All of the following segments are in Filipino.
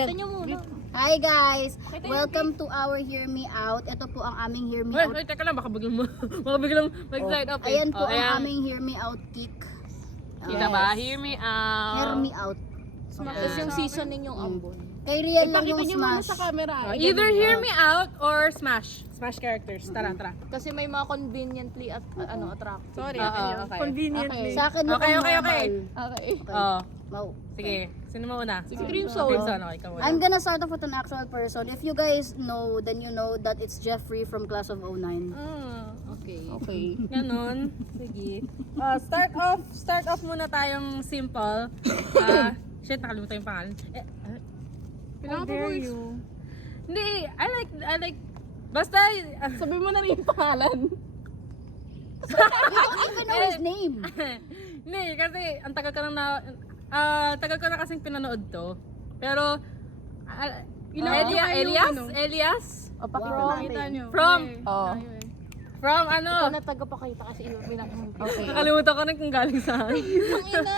Hi guys! Welcome to our Hear Me Out. Ito po ang aming Hear Me Out. Wait, teka lang, baka biglang mag-slide up Ayan po ang aming Hear Me Out kick. Kita ba? Hear me Hear out. Me Out. Tapos yung seasoning yung ambon. Kay Rian lang yung Ipakita nyo muna smash. sa camera. Either hear me out or smash. Smash characters. Tara. Kasi may mga conveniently attract. Sorry. Okay. Conveniently. Sa akin Okay, mukhang okay. normal. Okay. Oh, Wow. sige. Sino mauna? Si Crimson. Crimson, okay, ikaw muna. I'm gonna start off with an actual person. If you guys know, then you know that it's Jeffrey from Class of 09. Okay. Okay. Ganon. Sige. Start off muna tayong simple. Shit, nakalimutan yung pangalan. How dare you? Hindi, I like, basta, Sabi mo na rin yung pangalan. You don't even know his name. hindi, kasi, ang tagal ko na kasing pinanood to. Pero, Elias? O, pakita Wow. natin. From Ikaw ano, na tagapakita kasi yung pinakang. Okay. nakalimutan ko na kung galing saan. Ina!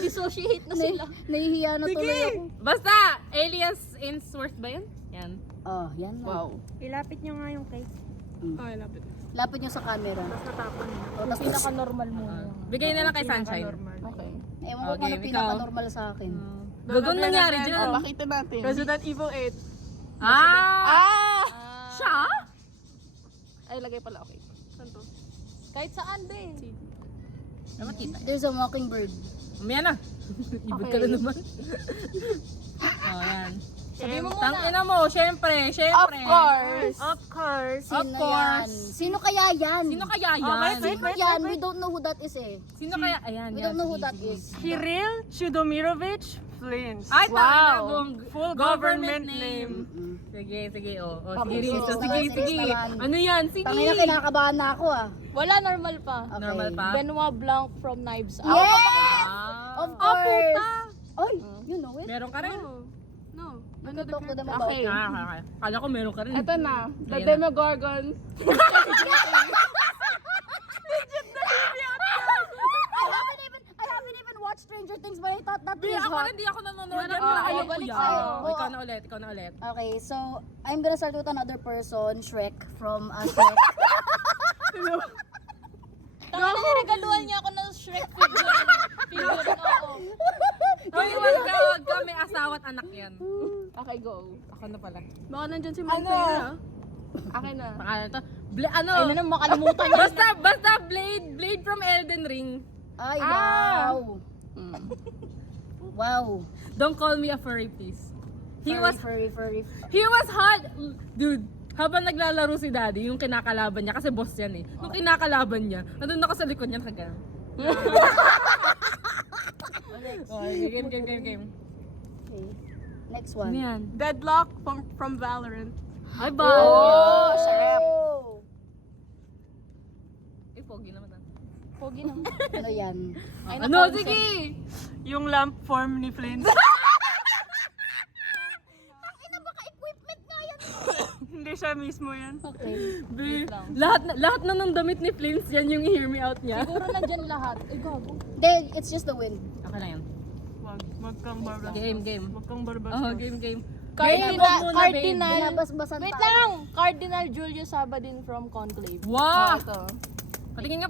Dissociate na sila. Nahihiya na tuloy ako. Basta, Elias Ainsworth ba yun? Yan. Oh, yan na. Wow. Ilapit nyo nga yung cake. lapit. Lapit nyo sa camera. Oh, tapos, Pinaka-normal mo. Bigay na lang kay Sunshine. Okay. ewan ko kung Okay, ano ikaw. pinaka-normal sa akin. Gagawin nangyari dyan. Pakita natin. Resident Evil 8. Siya? Ay, lagay pala. Okay. Saan to? Kahit saan din. Dapat kita. There's a mockingbird. Umaya na. Ibig ka na naman. Yan. Sabi mo muna. Tangina mo, syempre. Of course. Of course. Sino yan? Sino kaya yan? Sino kaya yan? Sino yan? We don't know who that is eh. Sino kaya? Ayan, We yan. don't know who sige, that sige. is. Kirill Chudomirovich Flins. Ay, Wow. tama. Full government name. Sige. Okay, Sige. serious naman. Ano yan? Sige. Tangina, kinakabahan na ako ah. Wala, normal pa. Okay. Normal pa? Benoit Blanc from Knives Out. Yes! Ah. Of course! Oy, you know it? Meron ka rin? No. We could talk to them about Okay. it. Okay. Kala ko meron ka rin. Ito na. The Ayan na. Demogorgon. I haven't even watched Stranger Things, but I thought that Hindi was ako hot. rin, hindi ako nanonood. Wala Yan pa, na, ayaw ko balik yan. sa'yo. Ikaw na ulit. Okay, so I'm gonna start with another person, Shrek from Shrek. Tanga na, regaluhan niya ako ng Shrek figure. Figure ako. Hoy, wag ka, may asawa at anak yan. Okay, go. Ako na pala. Baka nandyan si Mike Taylor. Akin na. Pangalan to. Ay na nang makalimutan niya. Basta Blade from Elden Ring. Ay, wow! Wow. Don't call me a furry, please. He was Furry. hot. Dude, habang naglalaro si Daddy, yung kinakalaban niya, kasi boss yan eh. Nung kinakalaban niya, nandun ako sa likod niya, nakagano. Okay, game. Okay. Next Ano one. yan? Deadlock from Valorant. Ay, ba? Oh, Shrek. Eh, pogi naman. Pogi naman. Ano yan? Ay, Ano? Sige! Yung lamp form ni Flint. Ina, baka equipment nga yan. Hindi siya mismo yan. Okay. lang. Lahat na ng damit ni Flames, yan yung hear me out niya. Siguro nandyan lahat. Ay, gago. Then, it's just the wind. Ako na yan. Wag kang barbas. Game. Wag kang barbas. Oh, game. Cardinal. Nabasbasan Wait tayo. lang! Cardinal Julius Sabadin from Conclave. Wow! Ito. Patingin.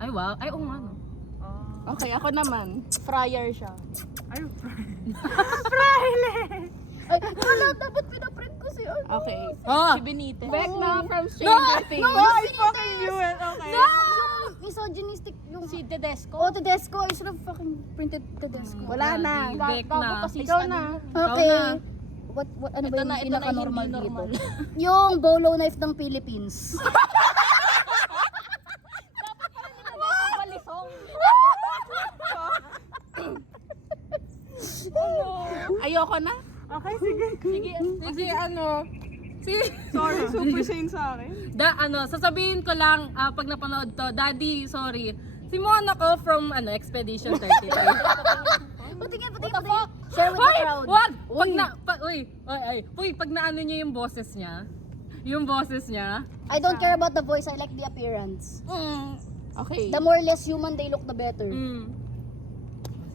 Ay, wow. Ay, oo nga, no. Okay, ako naman. Friar siya. Ay, Ay, wala, dapat pinaprint ko si ano. Okay. Ah! Si Benitez. Vecna from Stranger Things. No, I fucking knew it. Okay. Yung misogynistic, yung... Si Tedesco. Oh, Tedesco. I should have fucking printed Tedesco. Wala na. Gago kasi Ikaw na. Okay. Ikaw What ano Ito ba yung na, pinaka-normal hindi dito? normal. Yung bolo knife ng Philippines. Balisong. Ayoko na. Okay, sige. Sige, ano. Sorry, super sane sa akin. Sasabihin ko lang, pag napanood to, Daddy, sorry. Si Mona ko from, Expedition 35. Patingin. Share with the crowd. Wag! Pag naano niya yung boses niya, I don't care about the voice, I like the appearance. Okay. The more less human they look, the better.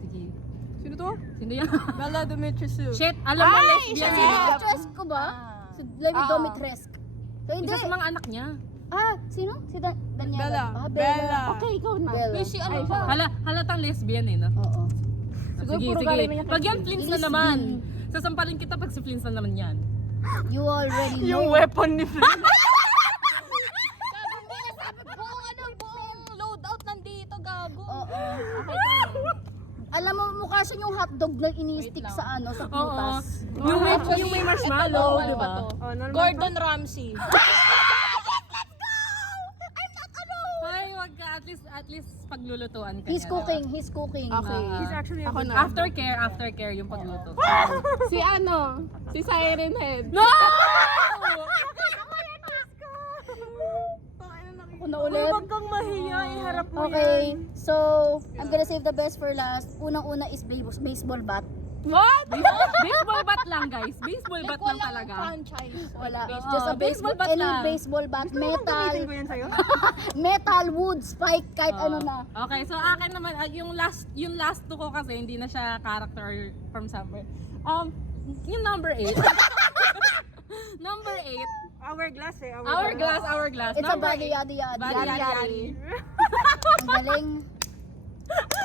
Sige. Sino to? Sino yan? Bella Dimitrescu. Shit, alam mo, lesbian Si yun. Dimitrescu ba? Si Levi Dimitrescu. So, hindi. Isa sa mga anak niya. Sino? Si Daniela. Bella. Ah, Bella. Okay, ikaw na. Bella. Uy, si ano ba? Halatang lesbian eh, no? Oo. Sige, puro sige. galing niya Pag yan, Flins na Lesbian. naman. Sasampalin kita pag si Flins na naman yan. You already know. Yung weapon ni Flynn. Buong loadout nandito, gago. Oo. Alam mo, mukha siya yung hotdog na ini-stick Wait lang. sa ano, sa Oo. prutas. Yung may marshmallow, Ito, di ba? Oh, normal Gordon Ramsay. Ay, wag ka. At least paglulutuan ka He's niya. cooking, he's cooking. Okay. Ah. He's actually a Ako good na. Aftercare yung pagluto. Si ano? Si Siren Head. No! Ako na ulit. Huwag kang mahiya, iharap mo Okay, yan. so, I'm gonna save the best for last. Unang-una is baseball bat. What? Baseball bat lang, guys. Baseball bat lang talaga. Franchise. Wala, Oo, just a baseball baseball bat any lang. baseball bat, metal, Gamitin ko yan sa'yo. metal, wood, spike, kahit Oo. ano na. Okay, so akin naman, yung last two ko kasi, hindi na siya character from somewhere. Yung number 8. Number 8. Hourglass eh. Hourglass. It's a Number body, 8. yadi, yadi. Body, yadi, yadi. Ang galing.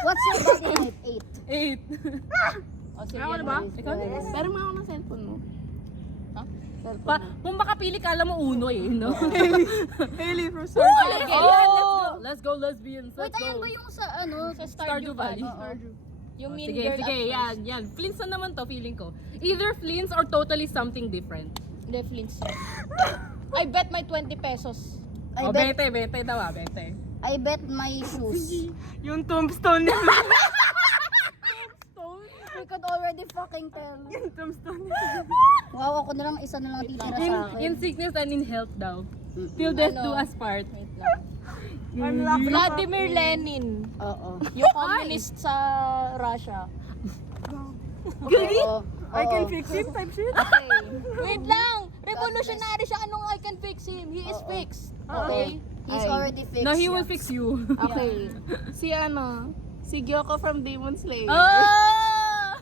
What's your body height? 8. 8. O, sige. Ano ba? Ikaw na. Pero mo ako ng cellphone mo. Kung makapili ka, alam mo uno eh, no? Hailey from Okay, Stardew. yan, let's go lesbians. Wait, Let's ayan go. ba yung sa ano? Sa Stardew Valley. Yung mean Sige, girl sige, at yan, first. yan. Flins na naman to, feeling ko. Either Flins or totally something different. Hindi, Flint's. I bet my 20 pesos. I O, bet, bete daw ah, bete. I bet my shoes. Yung tombstone ni Flynn. We could already fucking tell. Yung tombstone ni Flynn. Wow, ako na lang, isa na lang titira In, sa akin. in sickness and in health daw. Till death do us part. Wait lang. I'm laughing. Vladimir Lenin. Oo. Yung communist sa Russia. Oo. I can Oo. fix him type shit. Okay. Wait lang. Revolutionary siya. Anong I can fix him? He is fixed. Okay? He's already fixed. No, he will fix you. Okay. Si ano? Si Gyoko from Demon Slayer. Oh!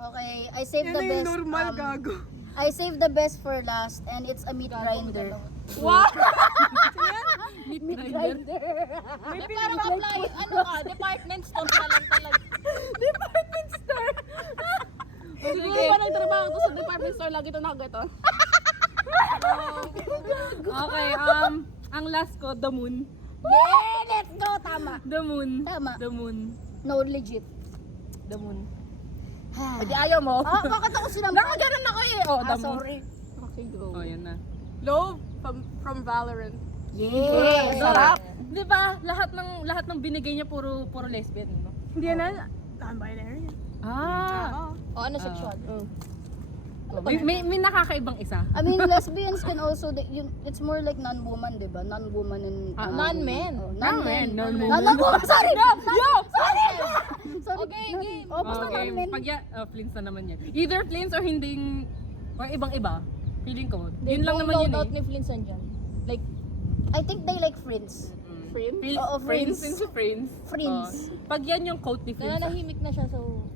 Okay, I saved Yan the na yung best. normal gago. I saved the best for last and it's a meat grinder. Wow! Meat Meat grinder. grinder. May parang apply, ano ka, department store na lang talaga. Department store. Sige. Pa nagtrabaho ko sa department store, lagi ito nakagato. Okay, ang last ko, the moon. Yeah, let's go. Tama. The moon. Tama. The moon. No, legit. The moon. Ah, Hindi ayaw mo? bakit ako sinampal? Nakaganon ako eh. Oh, the moon. Sorry. Okay, go. Oh, yan na. Love from Valorant. Yeah. Sarap. Di ba? Lahat ng binigay niya puro lesbian, no? Hindi na. Non-binary. Ah. O, ano sexual? May nakakaibang isa. I mean, lesbians can also, it's more like non-woman, di ba? Non-woman and... Non-men. Oh, Non-men. non-men. Non-woman. Non-woman, sorry! Sorry! Sorry. Okay, game. Oh, basta Okay, non-men. pag Flins na naman yan. Either Flins or hindi, or ibang-iba. Feeling ko. Yun lang naman yun loadout eh. ni Flynn Sanjan. Like, I think they like friends. Friend? Oo, friends. Friends. Friends. Friends. Pag yan yung quote ni Flins. nananahimik na siya, so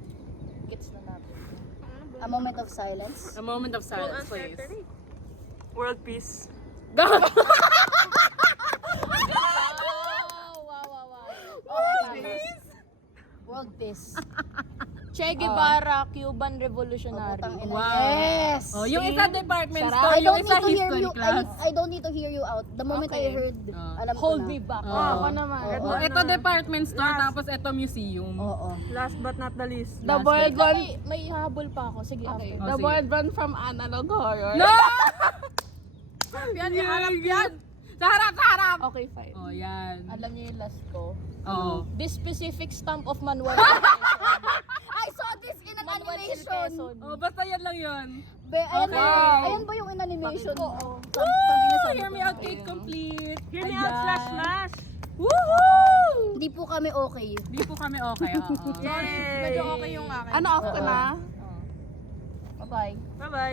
gets na natin. A moment of silence. A moment of silence, please. World peace. Wow, wow. World peace. Che Guevara, Cuban Revolutionary. Putang ina. Wow. Yes! Oh, yung isa department Sarap. store, I yung don't isa need to hear history you. class. I don't need to hear you out. The moment I heard, alam ko Hold na. me back. Ako naman. Oh, ito department store, tapos ito museum. Oo. Last but not the least. The Wait lang, may habol pa ako. Sige, after. Oh, sige. one from Analog Horror. No! Yan, iharap yan! Sa harap, sa harap! Okay, fine. Oh, yan. Alam niyo yung last ko. Oo. This specific stamp of Manuel I saw this in an Manuel L. animation. Quezon. Oh, basta yan lang yun. Ayan, Okay. ayan ba yung in animation? Oo. Hear me out cake complete. Hear me Ayan. out slash smash. Woohoo! Hindi po kami okay. Di po kami okay, oo. Yay! Medyo okay yung akin. Ano, off ka na? Bye-bye. Bye-bye.